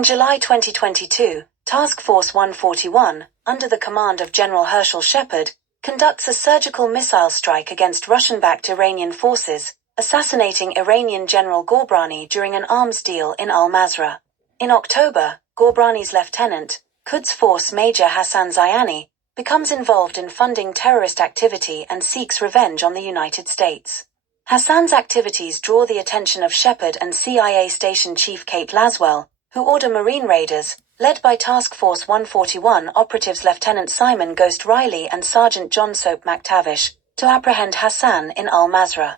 In July 2022, Task Force 141, under the command of General Herschel Shepard, conducts a surgical missile strike against Russian-backed Iranian forces, assassinating Iranian General Ghorbrani during an arms deal in Al-Mazrah. In October, Ghorbrani's lieutenant, Quds Force Major Hassan Zyani, becomes involved in funding terrorist activity and seeks revenge on the United States. Hassan's activities draw the attention of Shepard and CIA Station Chief Kate Laswell, who order Marine raiders, led by Task Force 141 operatives Lieutenant Simon Ghost Riley and Sergeant John Soap McTavish, to apprehend Hassan in Al-Mazrah.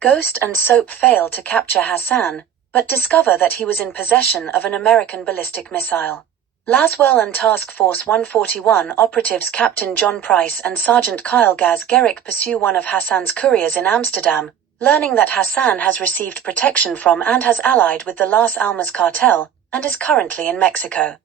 Ghost and Soap fail to capture Hassan, but discover that he was in possession of an American ballistic missile. Laswell and Task Force 141 operatives Captain John Price and Sergeant Kyle Gaz Gerrick pursue one of Hassan's couriers in Amsterdam, learning that Hassan has received protection from and has allied with the Las Almas cartel, and is currently in Mexico.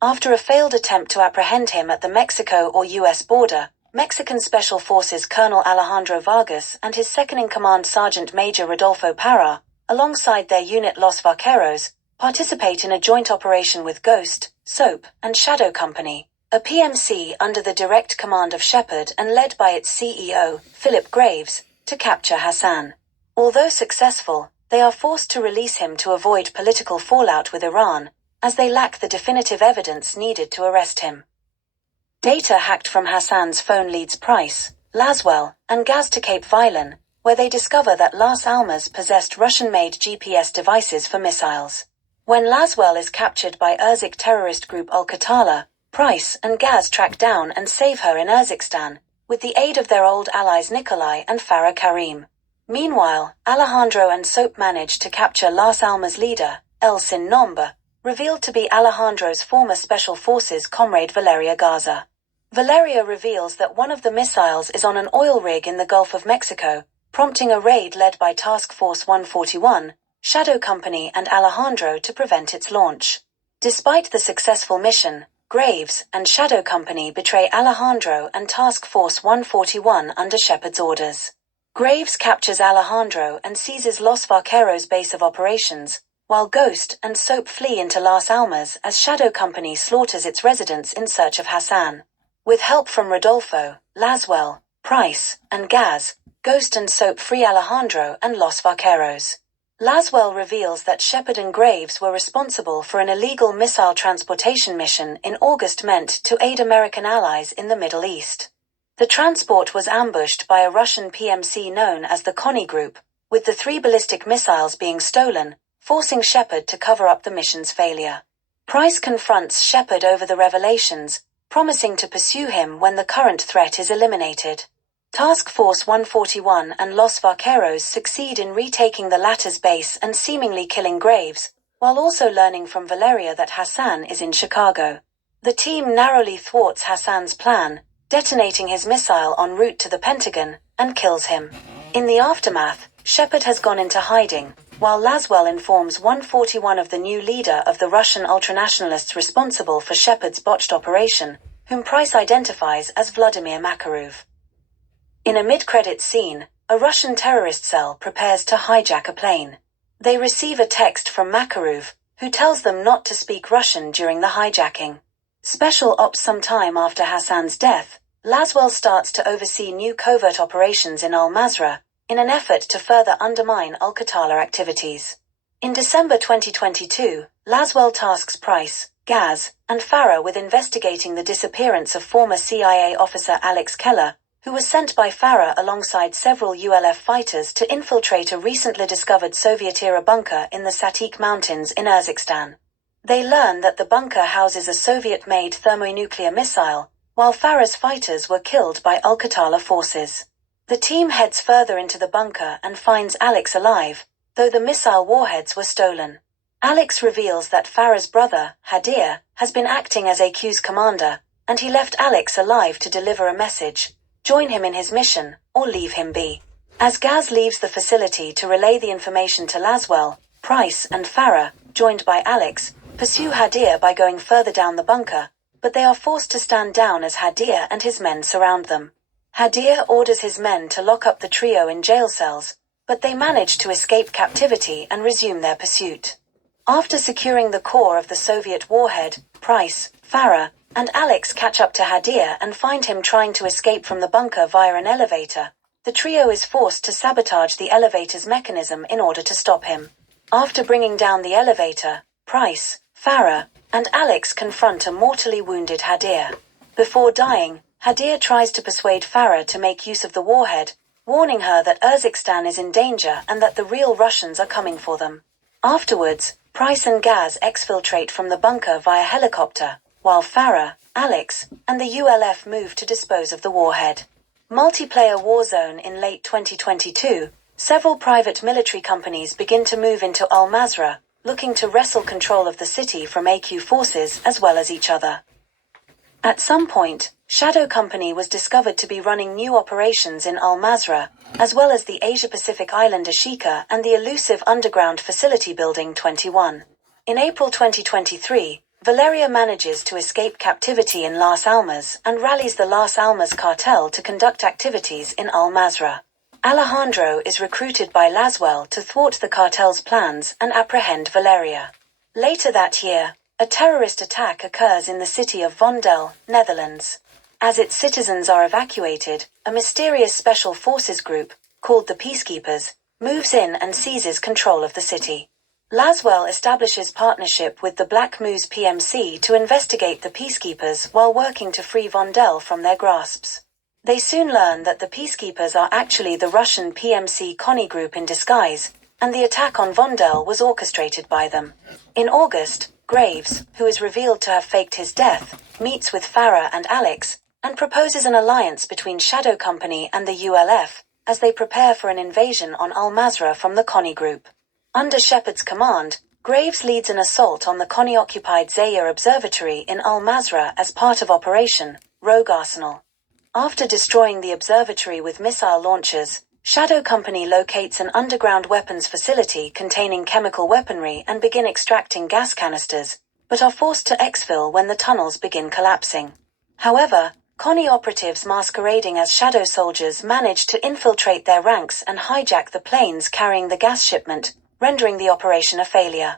After a failed attempt to apprehend him at the Mexico or U.S. border, Mexican Special Forces Colonel Alejandro Vargas and his second-in-command Sergeant Major Rodolfo Parra, alongside their unit Los Vaqueros, participate in a joint operation with Ghost, Soap, and Shadow Company, a PMC under the direct command of Shepard and led by its CEO, Philip Graves, to capture Hassan. Although successful, they are forced to release him to avoid political fallout with Iran, as they lack the definitive evidence needed to arrest him. Data hacked from Hassan's phone leads Price, Laswell, and Gaz to Cape Vilan, where they discover that Las Almas possessed Russian-made GPS devices for missiles. When Laswell is captured by Urzik terrorist group Al-Qatala, Price and Gaz track down and save her in Urzikstan, with the aid of their old allies Nikolai and Farah Karim. Meanwhile, Alejandro and Soap manage to capture Las Almas leader, El Sin Nombre, revealed to be Alejandro's former Special Forces comrade Valeria Garza. Valeria reveals that one of the missiles is on an oil rig in the Gulf of Mexico, prompting a raid led by Task Force 141, Shadow Company and Alejandro to prevent its launch. Despite the successful mission, Graves and Shadow Company betray Alejandro and Task Force 141 under Shepard's orders. Graves captures Alejandro and seizes Los Vaqueros' base of operations, while Ghost and Soap flee into Las Almas as Shadow Company slaughters its residents in search of Hassan. With help from Rodolfo, Laswell, Price, and Gaz, Ghost and Soap free Alejandro and Los Vaqueros. Laswell reveals that Shepard and Graves were responsible for an illegal missile transportation mission in August meant to aid American allies in the Middle East. The transport was ambushed by a Russian PMC known as the Connie Group, with the 3 ballistic missiles being stolen, forcing Shepard to cover up the mission's failure. Price confronts Shepard over the revelations, promising to pursue him when the current threat is eliminated. Task Force 141 and Los Vaqueros succeed in retaking the latter's base and seemingly killing Graves, while also learning from Valeria that Hassan is in Chicago. The team narrowly thwarts Hassan's plan, detonating his missile en route to the Pentagon, and kills him. In the aftermath, Shepard has gone into hiding, while Laswell informs 141 of the new leader of the Russian ultranationalists responsible for Shepard's botched operation, whom Price identifies as Vladimir Makarov. In a mid-credits scene, a Russian terrorist cell prepares to hijack a plane. They receive a text from Makarov, who tells them not to speak Russian during the hijacking. Special ops sometime after Hassan's death, Laswell starts to oversee new covert operations in Al-Mazrah, in an effort to further undermine Al-Qatala activities. In December 2022, Laswell tasks Price, Gaz, and Farah with investigating the disappearance of former CIA officer Alex Keller, who was sent by Farah alongside several ULF fighters to infiltrate a recently discovered Soviet-era bunker in the Satik Mountains in Urzikstan. They learn that the bunker houses a Soviet-made thermonuclear missile, while Farah's fighters were killed by Al-Qatala forces. The team heads further into the bunker and finds Alex alive, though the missile warheads were stolen. Alex reveals that Farah's brother, Hadir, has been acting as AQ's commander, and he left Alex alive to deliver a message: join him in his mission, or leave him be. As Gaz leaves the facility to relay the information to Laswell, Price and Farah, joined by Alex, pursue Hadir by going further down the bunker, but they are forced to stand down as Hadir and his men surround them. Hadir orders his men to lock up the trio in jail cells, but they manage to escape captivity and resume their pursuit. After securing the core of the Soviet warhead, Price, Farah, and Alex catch up to Hadir and find him trying to escape from the bunker via an elevator. The trio is forced to sabotage the elevator's mechanism in order to stop him. After bringing down the elevator, Price, Farah, and Alex confront a mortally wounded Hadir. Before dying, Hadir tries to persuade Farah to make use of the warhead, warning her that Urzikstan is in danger and that the real Russians are coming for them. Afterwards, Price and Gaz exfiltrate from the bunker via helicopter, while Farah, Alex, and the ULF move to dispose of the warhead. Multiplayer Warzone. In late 2022, several private military companies begin to move into Al-Mazrah, looking to wrestle control of the city from AQ forces as well as each other. At some point, Shadow Company was discovered to be running new operations in Al-Mazrah, as well as the Asia-Pacific island Ashika and the elusive underground facility Building 21. In April 2023, Valeria manages to escape captivity in Las Almas and rallies the Las Almas cartel to conduct activities in Al-Mazrah. Alejandro is recruited by Laswell to thwart the cartel's plans and apprehend Valeria. Later that year, a terrorist attack occurs in the city of Vondel, Netherlands. As its citizens are evacuated, a mysterious special forces group, called the Peacekeepers, moves in and seizes control of the city. Laswell establishes partnership with the Black Moose PMC to investigate the Peacekeepers while working to free Vondel from their grasps. They soon learn that the Peacekeepers are actually the Russian PMC Konni group in disguise, and the attack on Vondel was orchestrated by them. In August, Graves, who is revealed to have faked his death, meets with Farah and Alex, and proposes an alliance between Shadow Company and the ULF, as they prepare for an invasion on Al-Mazrah from the Konni group. Under Shepard's command, Graves leads an assault on the Konni-occupied Zaya Observatory in Al-Mazrah as part of Operation Rogue Arsenal. After destroying the observatory with missile launchers, Shadow Company locates an underground weapons facility containing chemical weaponry and begin extracting gas canisters, but are forced to exfil when the tunnels begin collapsing. However, Konni operatives masquerading as Shadow soldiers manage to infiltrate their ranks and hijack the planes carrying the gas shipment, rendering the operation a failure.